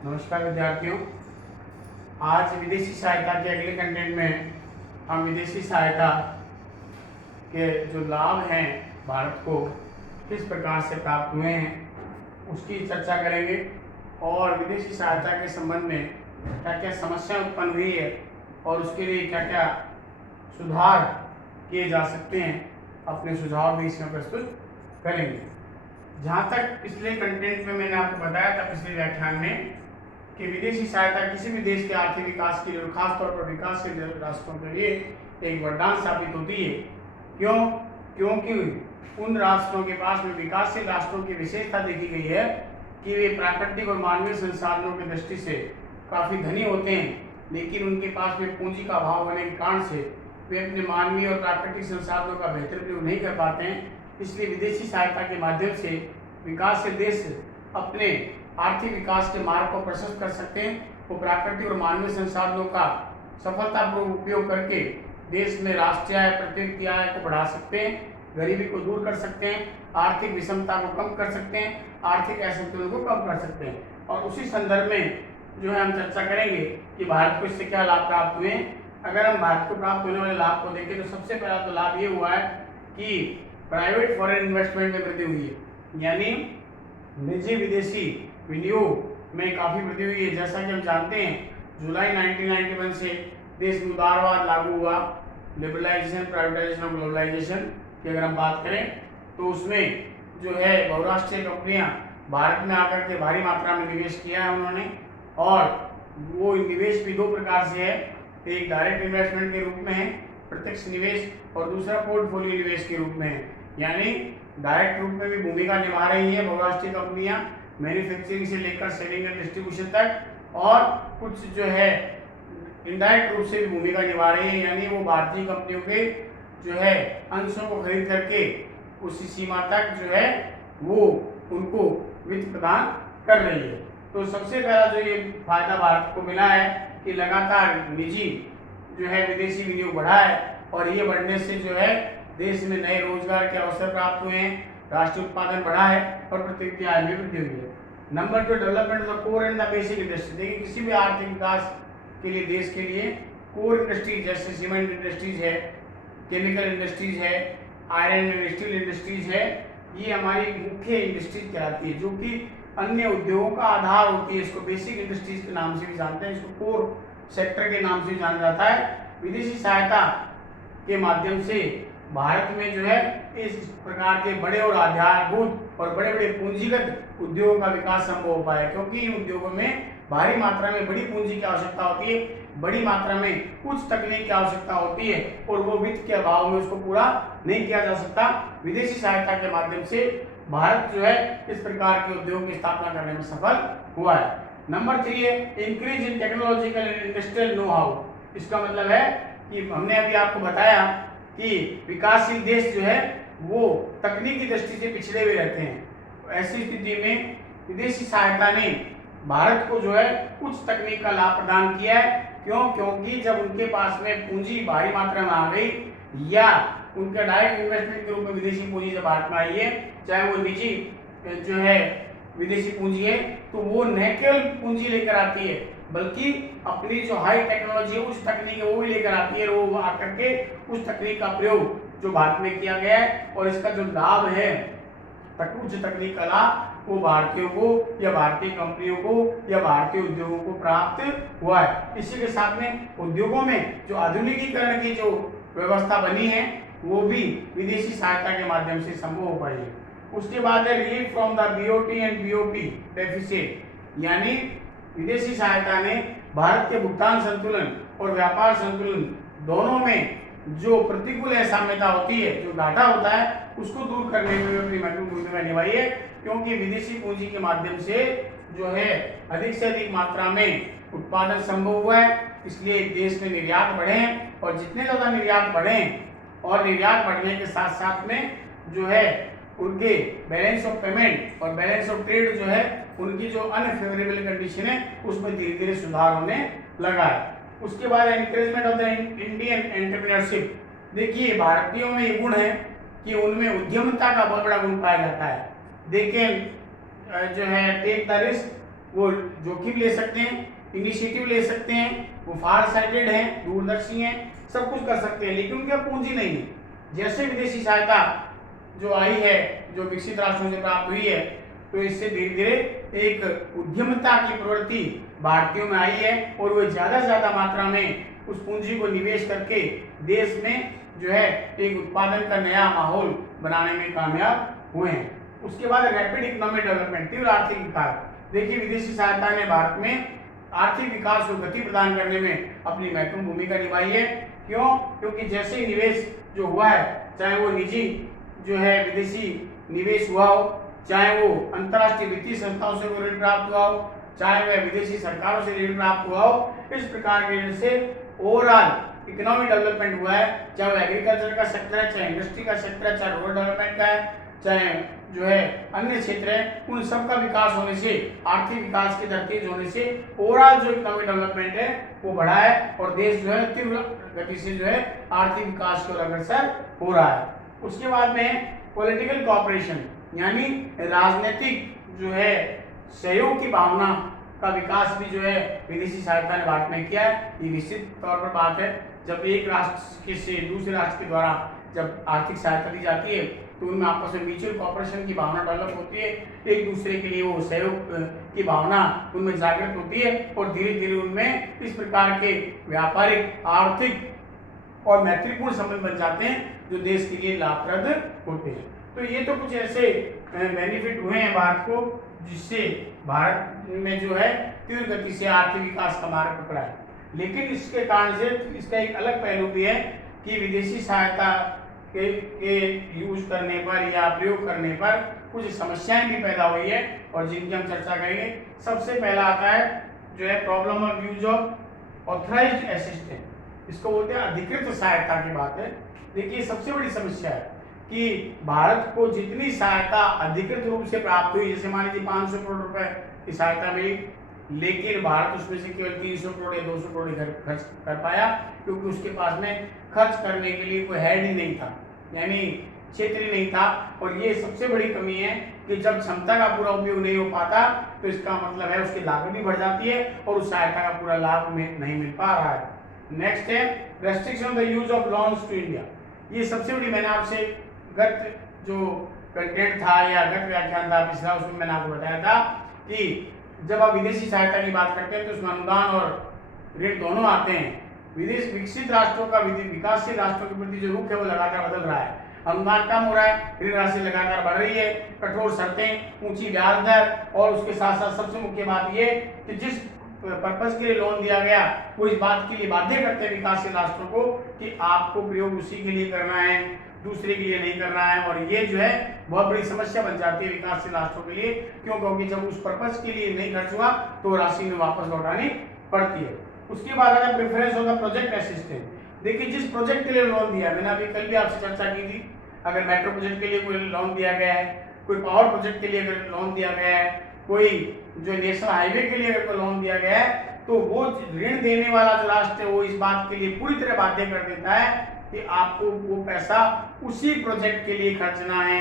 नमस्कार विद्यार्थियों। आज विदेशी सहायता के अगले कंटेंट में हम विदेशी सहायता के जो लाभ हैं भारत को किस प्रकार से प्राप्त हुए हैं उसकी चर्चा करेंगे और विदेशी सहायता के संबंध में क्या क्या समस्या उत्पन्न हुई है और उसके लिए क्या क्या सुधार किए जा सकते हैं, अपने सुझाव भी इसमें प्रस्तुत करेंगे। जहाँ तक पिछले कंटेंट में मैंने आपको बताया था पिछले व्याख्यान में कि विदेशी सहायता किसी भी देश के आर्थिक विकास के लिए और खासतौर पर विकासशील राष्ट्रों के लिए एक वरदान साबित होती है। क्यों? क्योंकि उन राष्ट्रों के पास में विकासशील राष्ट्रों की विशेषता देखी गई है कि वे प्राकृतिक और मानवीय संसाधनों की दृष्टि से काफ़ी धनी होते हैं, लेकिन उनके पास में पूंजी का अभाव होने के कारण से वे अपने मानवीय और प्राकृतिक संसाधनों का बेहतर उपयोग नहीं कर पाते हैं। इसलिए विदेशी सहायता के माध्यम से विकासशील देश अपने आर्थिक विकास के मार्ग को प्रशस्त कर सकते हैं। वो प्राकृतिक और मानवीय संसाधनों का सफलतापूर्वक उपयोग करके देश में राष्ट्रीय आय, प्रत्येक आय को बढ़ा सकते हैं, गरीबी को दूर कर सकते हैं, आर्थिक विषमता को कम कर सकते हैं, आर्थिक असंतुलन को कम कर सकते हैं। और उसी संदर्भ में जो है हम चर्चा करेंगे कि भारत को इससे क्या लाभ प्राप्त हुए हैं। अगर हम भारत को प्राप्त होने वाले लाभ को देखें तो सबसे पहला तो लाभ ये हुआ है कि प्राइवेट फॉरेन इन्वेस्टमेंट में वृद्धि हुई है, यानी निजी विदेशी विनियोग में काफ़ी वृद्धि हुई है। जैसा कि हम जानते हैं जुलाई 1991 से देश में उदारवाद लागू हुआ, लिबरलाइजेशन, प्राइवेटाइजेशन और ग्लोबलाइजेशन की अगर हम बात करें तो उसमें जो है बहुराष्ट्रीय कंपनियां भारत में आकर के भारी मात्रा में निवेश किया है उन्होंने, और वो निवेश भी दो प्रकार से है, एक डायरेक्ट इन्वेस्टमेंट के रूप में है प्रत्यक्ष निवेश, और दूसरा पोर्टफोलियो निवेश के रूप में है। यानी डायरेक्ट रूप में भी भूमिका निभा रही है बहुराष्ट्रीय कंपनियां, मैन्युफैक्चरिंग से लेकर सेलिंग एंड डिस्ट्रीब्यूशन तक, और कुछ जो है इनडायरेक्ट रूप से भी भूमिका निभा रही है, यानी वो भारतीय कंपनियों के जो है अंशों को खरीद करके उसी सीमा तक जो है वो उनको वित्त प्रदान कर रही है। तो सबसे पहला जो ये फायदा भारत को मिला है कि लगातार निजी जो है विदेशी विनियोग बढ़ा है, और ये बढ़ने से जो है देश में नए रोजगार के अवसर प्राप्त हुए हैं, राष्ट्रीय उत्पादन बढ़ा है और प्रत्येक आय में वृद्धि हुई है। Number 2, development of the core and the basic industry. देखिए किसी भी आर्थिक विकास के लिए देश के लिए कोर इंडस्ट्रीज जैसे सीमेंट इंडस्ट्रीज है, केमिकल इंडस्ट्रीज है, आयरन एंड स्टील इंडस्ट्रीज है, ये हमारी मुख्य इंडस्ट्रीज कहलाती है जो कि अन्य उद्योगों का आधार होती है। इसको बेसिक इंडस्ट्रीज के नाम से भी जानते हैं, इसको कोर सेक्टर के नाम से जाना जाता है। विदेशी सहायता के माध्यम से भारत में जो है इस प्रकार के बड़े और आधारभूत और बड़े बड़े पूंजीगत उद्योगों का विकास संभव हो पाया, क्योंकि इन उद्योगों में भारी मात्रा में बड़ी पूंजी की आवश्यकता होती है, बड़ी मात्रा में उच्च तकनीक की आवश्यकता होती है, और वो वित्त के अभाव में उसको पूरा नहीं किया जा सकता। विदेशी सहायता के माध्यम से भारत जो है इस प्रकार के उद्योग की स्थापना करने में सफल हुआ है। नंबर 3 है increase in technological and industrial know how. इसका मतलब है कि हमने अभी आपको बताया कि विकासशील देश जो है वो तकनीकी दृष्टि से पिछड़े हुए रहते हैं। ऐसी स्थिति में विदेशी सहायता ने भारत को जो है उच्च तकनीक का लाभ प्रदान किया है। क्यों? क्योंकि जब उनके पास में पूंजी भारी मात्रा में आ गई, या उनका डायरेक्ट इन्वेस्टमेंट के रूप में विदेशी पूंजी जब भारत में आई है, चाहे वो निजी जो है विदेशी पूंजी है, तो वो न केवल पूंजी लेकर आती है बल्कि अपनी जो हाई टेक्नोलॉजी है, उस तकनीक है वो भी लेकर आती है, और वो आकर के उस तकनीक का प्रयोग जो भारत में किया गया है और इसका जो लाभ है उच्च तकनीक का लाभ वो भारतीयों को या भारतीय कंपनियों को या भारतीय उद्योगों को प्राप्त हुआ है। इसी के साथ में उद्योगों में जो आधुनिकीकरण की जो व्यवस्था बनी है वो भी विदेशी सहायता के माध्यम से संभव हो पाई है। उसके बाद है relief from the BOT and BOP deficit, यानी विदेशी सहायता ने भारत के भुगतान संतुलन और व्यापार संतुलन दोनों में जो प्रतिकूल असाम्यता होती है, जो घाटा होता है, उसको दूर करने में अपनी महत्वपूर्ण भूमिका निभाई है। क्योंकि विदेशी पूंजी के माध्यम से जो है अधिक से अधिक मात्रा में उत्पादन संभव हुआ है, इसलिए देश में निर्यात बढ़े हैं, और जितने ज़्यादा निर्यात बढ़े और निर्यात बढ़ने के साथ साथ में जो है उनके बैलेंस ऑफ पेमेंट और बैलेंस ऑफ ट्रेड जो है उनकी जो अनफेवरेबल कंडीशन है उसमें धीरे धीरे सुधार होने लगा है। उसके बाद encouragement of the Indian entrepreneurship. देखिए भारतीयों में ये गुण है कि उनमें उद्यमता का बहुत बड़ा गुण पाया जाता है। दे कैन जो है टेक द रिस्क वो जोखिम ले सकते हैं, इनिशिएटिव ले सकते हैं, वो फार साइटेड हैं, दूरदर्शी हैं, सब कुछ कर सकते हैं, लेकिन उनके पास पूंजी नहीं है। जैसे विदेशी सहायता जो आई है, जो विकसित राष्ट्रों से प्राप्त हुई है, तो इससे धीरे धीरे एक उद्यमिता की प्रवृत्ति भारतीयों में आई है और वो ज़्यादा से ज़्यादा मात्रा में उस पूंजी को निवेश करके देश में जो है एक उत्पादन का नया माहौल बनाने में कामयाब हुए हैं। उसके बाद रैपिड इकोनॉमिक डेवलपमेंट, तीव्र आर्थिक विकास। देखिए, विदेशी सहायता ने भारत में आर्थिक विकास को गति प्रदान करने में अपनी महत्वपूर्ण भूमिका निभाई है। क्यों? क्योंकि जैसे ही निवेश जो हुआ है, चाहे वो निजी जो है विदेशी निवेश हुआ हो, चाहे वो अंतर्राष्ट्रीय वित्तीय संस्थाओं से ऋण प्राप्त हुआ हो, चाहे वह विदेशी सरकारों से ऋण प्राप्त हुआ हो, इस प्रकार के ऋण से ओवरऑल इकोनॉमिक डेवलपमेंट हुआ है। चाहे वो एग्रीकल्चर का सेक्टर है, चाहे इंडस्ट्री का सेक्टर है, चाहे रूरल डेवलपमेंट का है, चाहे जो है अन्य क्षेत्र है, उन सब का विकास होने से, आर्थिक विकास की दर तेज होने से ओवरऑल जो इकोनॉमिक डेवलपमेंट है वो बढ़ा है और देश जो है तीव्र गति से जो है आर्थिक विकास की ओर अग्रसर हो रहा है। उसके बाद में पॉलिटिकल कोऑपरेशन, यानी राजनीतिक जो है सहयोग की भावना का विकास भी जो है विदेशी सहायता ने भारत में किया है। ये निश्चित तौर पर बात है, जब एक राष्ट्र से दूसरे राष्ट्र के द्वारा जब आर्थिक सहायता दी जाती है तो उनमें आपस में म्यूचुअल कोऑपरेशन की भावना डेवलप होती है, एक दूसरे के लिए वो सहयोग की भावना उनमें जागृत होती है और धीरे धीरे उनमें इस प्रकार के व्यापारिक, आर्थिक और मैत्रीपूर्ण संबंध बन जाते हैं जो देश के लिए लाभप्रद होते हैं। तो ये तो कुछ ऐसे बेनिफिट हुए हैं भारत को, जिससे भारत में जो है तीव्र गति से आर्थिक विकास का मार्ग पकड़ा है। लेकिन इसके कारण से इसका एक अलग पहलू भी है कि विदेशी सहायता के यूज करने पर या प्रयोग करने पर कुछ समस्याएं भी पैदा हुई है और जिनकी हम चर्चा करेंगे। सबसे पहला आता है जो है problem of use of authorised assistant, इसको बोलते हैं अधिकृत सहायता की बात है। देखिए, सबसे बड़ी समस्या है कि भारत को जितनी सहायता अधिकृत रूप से प्राप्त हुई, जैसे मान लीजिए 500 करोड़ रुपए की सहायता मिली, लेकिन भारत उसमें से केवल 300 करोड़ या 200 करोड़ खर्च कर पाया, क्योंकि उसके पास में खर्च करने के लिए कोई हेड ही नहीं था, यानी क्षेत्र ही नहीं था। और ये सबसे बड़ी कमी है कि जब क्षमता का पूरा उपयोग नहीं हो पाता तो इसका मतलब है उसकी लागत भी बढ़ जाती है और उस सहायता का पूरा लाभ नहीं मिल पा रहा है। नेक्स्ट है restriction of the use of loans to India. ये सबसे बड़ी, मैंने आपसे गत जो कंटेंट था या गत व्याख्यान था पिछला, उसमें मैंने आपको बताया था कि जब आप विदेशी सहायता की बात करते हैं तो उसमें अनुदान और ऋण दोनों आते हैं। विकसित राष्ट्रों का विकासशील राष्ट्रों के प्रति जो रुख है वो लगातार बदल रहा है, अनुदान कम हो रहा है, ऋण राशि लगातार बढ़ रही है, कठोर शर्तें, ऊंची ब्याज दर, और उसके साथ साथ सबसे मुख्य बात ये कि जिस पर्पस के लिए लोन दिया गया वो इस बात के लिए बाध्य करते हैं विकासशील राष्ट्रों को कि आपको प्रयोग उसी के लिए करना है, दूसरे के लिए नहीं करना है। और ये जो है बहुत बड़ी समस्या बन जाती है विकासशील राष्ट्रों के लिए। क्यों? क्योंकि जब उस पर्पस के लिए नहीं खर्च हुआ तो राशि में वापस लौटानी पड़ती है। उसके बाद आता है preference of the project assistant. देखिए, जिस प्रोजेक्ट के लिए लोन दिया, मैंने अभी कल भी आपसे चर्चा की थी, अगर मेट्रो प्रोजेक्ट के लिए कोई लोन दिया गया है, कोई पावर प्रोजेक्ट के लिए अगर लोन दिया गया है, कोई जो नेशनल हाईवे के लिए अगर कोई लोन दिया गया है, तो वो ऋण देने वाला जो राष्ट्र है वो इस बात के लिए पूरी तरह बाध्य कर देता है कि आपको वो पैसा उसी प्रोजेक्ट के लिए खर्चना है।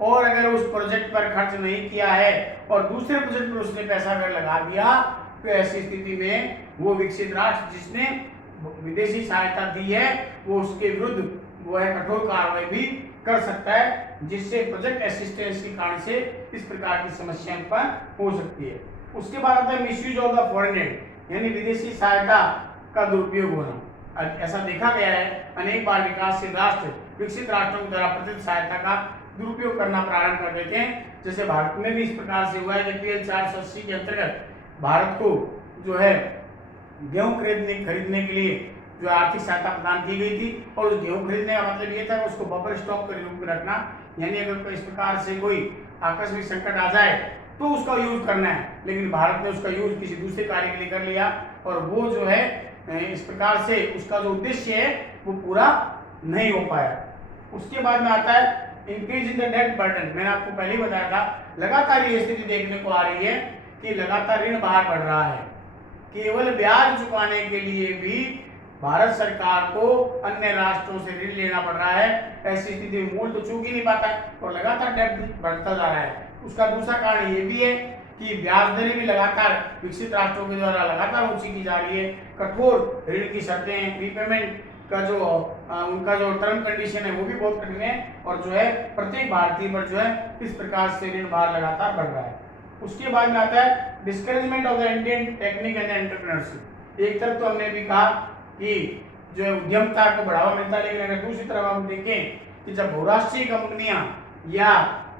और अगर उस प्रोजेक्ट पर खर्च नहीं किया है और दूसरे प्रोजेक्ट पर उसने पैसा अगर लगा दिया तो ऐसी स्थिति में वो विकसित राष्ट्र जिसने विदेशी सहायता दी है वो उसके विरुद्ध वो है कठोर कार्रवाई भी कर सकता है, जिससे प्रोजेक्ट असिस्टेंस के कारण से इस प्रकार की समस्या उत्पन्न हो सकती है। उसके बाद आता है misuse of the foreign add, यानी विदेशी सहायता का दुरुपयोग होना। ऐसा देखा गया है अनेक बार विकासशील राष्ट्र विकसित राष्ट्रों के द्वारा प्रदत्त सहायता का दुरुपयोग करना प्रारंभ कर देते हैं। जैसे भारत में भी इस प्रकार से हुआ है कि PL 480 के अंतर्गत भारत को जो है गेहूं खरीदने के लिए जो आर्थिक सहायता प्रदान की गई थी, और उस गेहूं खरीदने का मतलब ये था कि उसको बफर स्टॉक के रूप में रखना, यानी अगर इस प्रकार से कोई आकस्मिक संकट आ जाए तो उसका यूज करना है। लेकिन भारत ने उसका यूज किसी दूसरे कार्य के लिए कर लिया और वो जो है इस प्रकार से उसका जो उद्देश्य है वो पूरा नहीं हो पाया। उसके बाद में आता है increase in the debt burden. मैंने आपको पहले ही बताया था, लगातार ये स्थिति देखने को आ रही है कि लगातार ऋण बाहर बढ़ रहा है। केवल ब्याज चुकाने के लिए भी भारत सरकार को अन्य राष्ट्रों से ऋण लेना पड़ रहा है। ऐसी स्थिति में मूल तो चूक ही नहीं पाता और लगातार डेट बढ़ता जा रहा है। उसका दूसरा कारण ये भी है कि ब्याज दरें भी लगातार विकसित राष्ट्रों के द्वारा लगातार ऊंची की जा रही है, कठोर ऋण की शर्तें, रीपेमेंट का जो उनका जो टर्म कंडीशन है वो भी बहुत कठिन है, और जो है प्रत्येक भारतीय पर जो है इस प्रकार से ऋण भार लगातार बढ़ रहा है। उसके बाद में आता है discouragement of the Indian technique and entrepreneurship. एक तरफ तो हमने भी कहा कि जो है उद्यमता को बढ़ावा मिलता है, लेकिन अगर दूसरी तरफ हम देखें कि जब बहुराष्ट्रीय कंपनियां या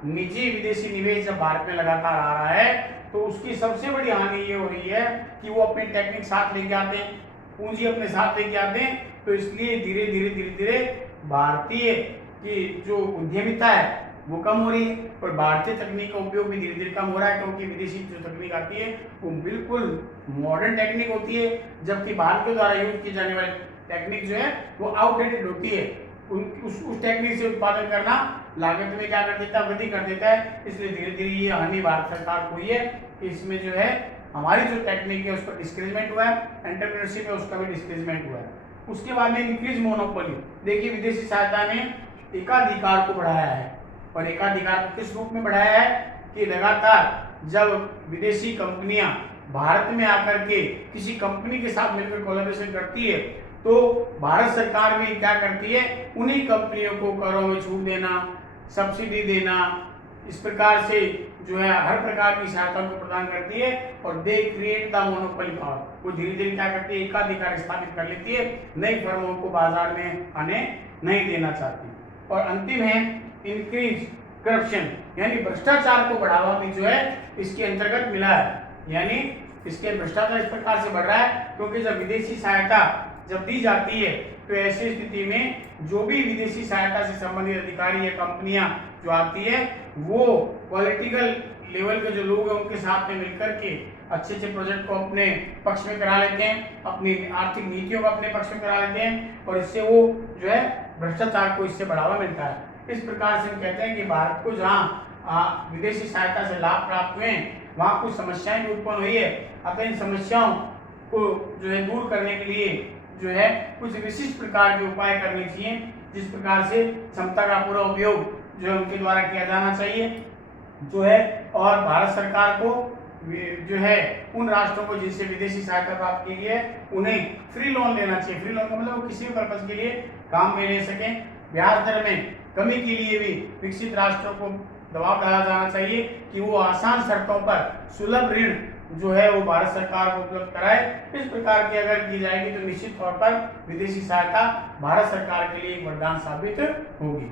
निजी विदेशी निवेश जब भारत में लगातार आ रहा है तो उसकी सबसे बड़ी हानि ये हो रही है कि वो अपनी टेक्निक साथ लेके आते हैं, पूंजी अपने साथ लेके आते हैं, तो इसलिए धीरे धीरे भारतीय की जो उद्यमिता है वो कम हो रही है, और भारतीय तकनीक का उपयोग भी धीरे धीरे कम हो रहा है, क्योंकि विदेशी जो तकनीक आती है वो बिल्कुल मॉडर्न टेक्निक होती है, जबकि भारत के द्वारा यूज की जाने वाली टेक्निक जो है वो आउटडेटेड होती है। उस टेक्निक से उत्पादन करना लागत में क्या कर देता है, वृद्धि कर देता है। इसलिए धीरे धीरे ये हानि भारत सरकार को हुई है। इसमें जो है हमारी जो टेक्निक है उसका डिस्करेजमेंट हुआ है, एंटरप्रेन्योरशिप है उसका भी डिस्करेजमेंट हुआ है। उसके बाद में इंक्रीज मोनोपोली। देखिए विदेशी सहायता ने एकाधिकार को बढ़ाया है, और एकाधिकार को किस रूप में बढ़ाया है कि लगातार जब विदेशी कंपनियां भारत में आकर के किसी कंपनी के साथ मिलकर कोलैबोरेशन करती है तो भारत सरकार भी क्या करती है, उन्हीं कंपनियों को करों में छूट देना, सब्सिडी देना, इस प्रकार से जो है हर प्रकार की सहायता को प्रदान करती है, और they create the monopoly power. वो धीरे धीरे क्या करती है, एकाधिकार स्थापित कर लेती है, नई फर्मों को बाजार में आने नहीं देना चाहती। और अंतिम है इंक्रीज करप्शन, यानी भ्रष्टाचार को बढ़ावा भी जो है इसके अंतर्गत मिला है। यानी इसके भ्रष्टाचार इस प्रकार से बढ़ रहा है क्योंकि जब विदेशी सहायता जब दी जाती है तो ऐसी स्थिति में जो भी विदेशी सहायता से संबंधित अधिकारी या कंपनियां जो आती है वो पॉलिटिकल लेवल के जो लोग हैं उनके साथ में मिलकर के अच्छे अच्छे प्रोजेक्ट को अपने पक्ष में करा लेते हैं, अपनी आर्थिक नीतियों को अपने पक्ष में करा लेते हैं, और इससे वो जो है भ्रष्टाचार को इससे बढ़ावा मिलता है। इस प्रकार से हम कहते हैं कि भारत को जहाँ विदेशी सहायता से लाभ प्राप्त हुए वहाँ कुछ समस्याएं भी उत्पन्न हुई है। अतः इन समस्याओं को जो है दूर करने के लिए जो है कुछ विशिष्ट प्रकार के उपाय करने चाहिए, जिस प्रकार से क्षमता का पूरा उपयोग जो है उनके द्वारा किया जाना चाहिए जो है, और भारत सरकार को जो है उन राष्ट्रों को जिनसे विदेशी सहायता प्राप्त की है उन्हें फ्री लोन लेना चाहिए। फ्री लोन का मतलब वो किसी भी पर्पज के लिए काम में ले सकें। ब्याज दर में कमी के लिए भी विकसित राष्ट्रों को दबाव डाला जाना चाहिए कि वो आसान शर्तों पर सुलभ ऋण जो है वो भारत सरकार को उपलब्ध कराए। इस प्रकार की अगर की जाएगी तो निश्चित तौर पर विदेशी सहायता भारत सरकार के लिए एक वरदान साबित होगी।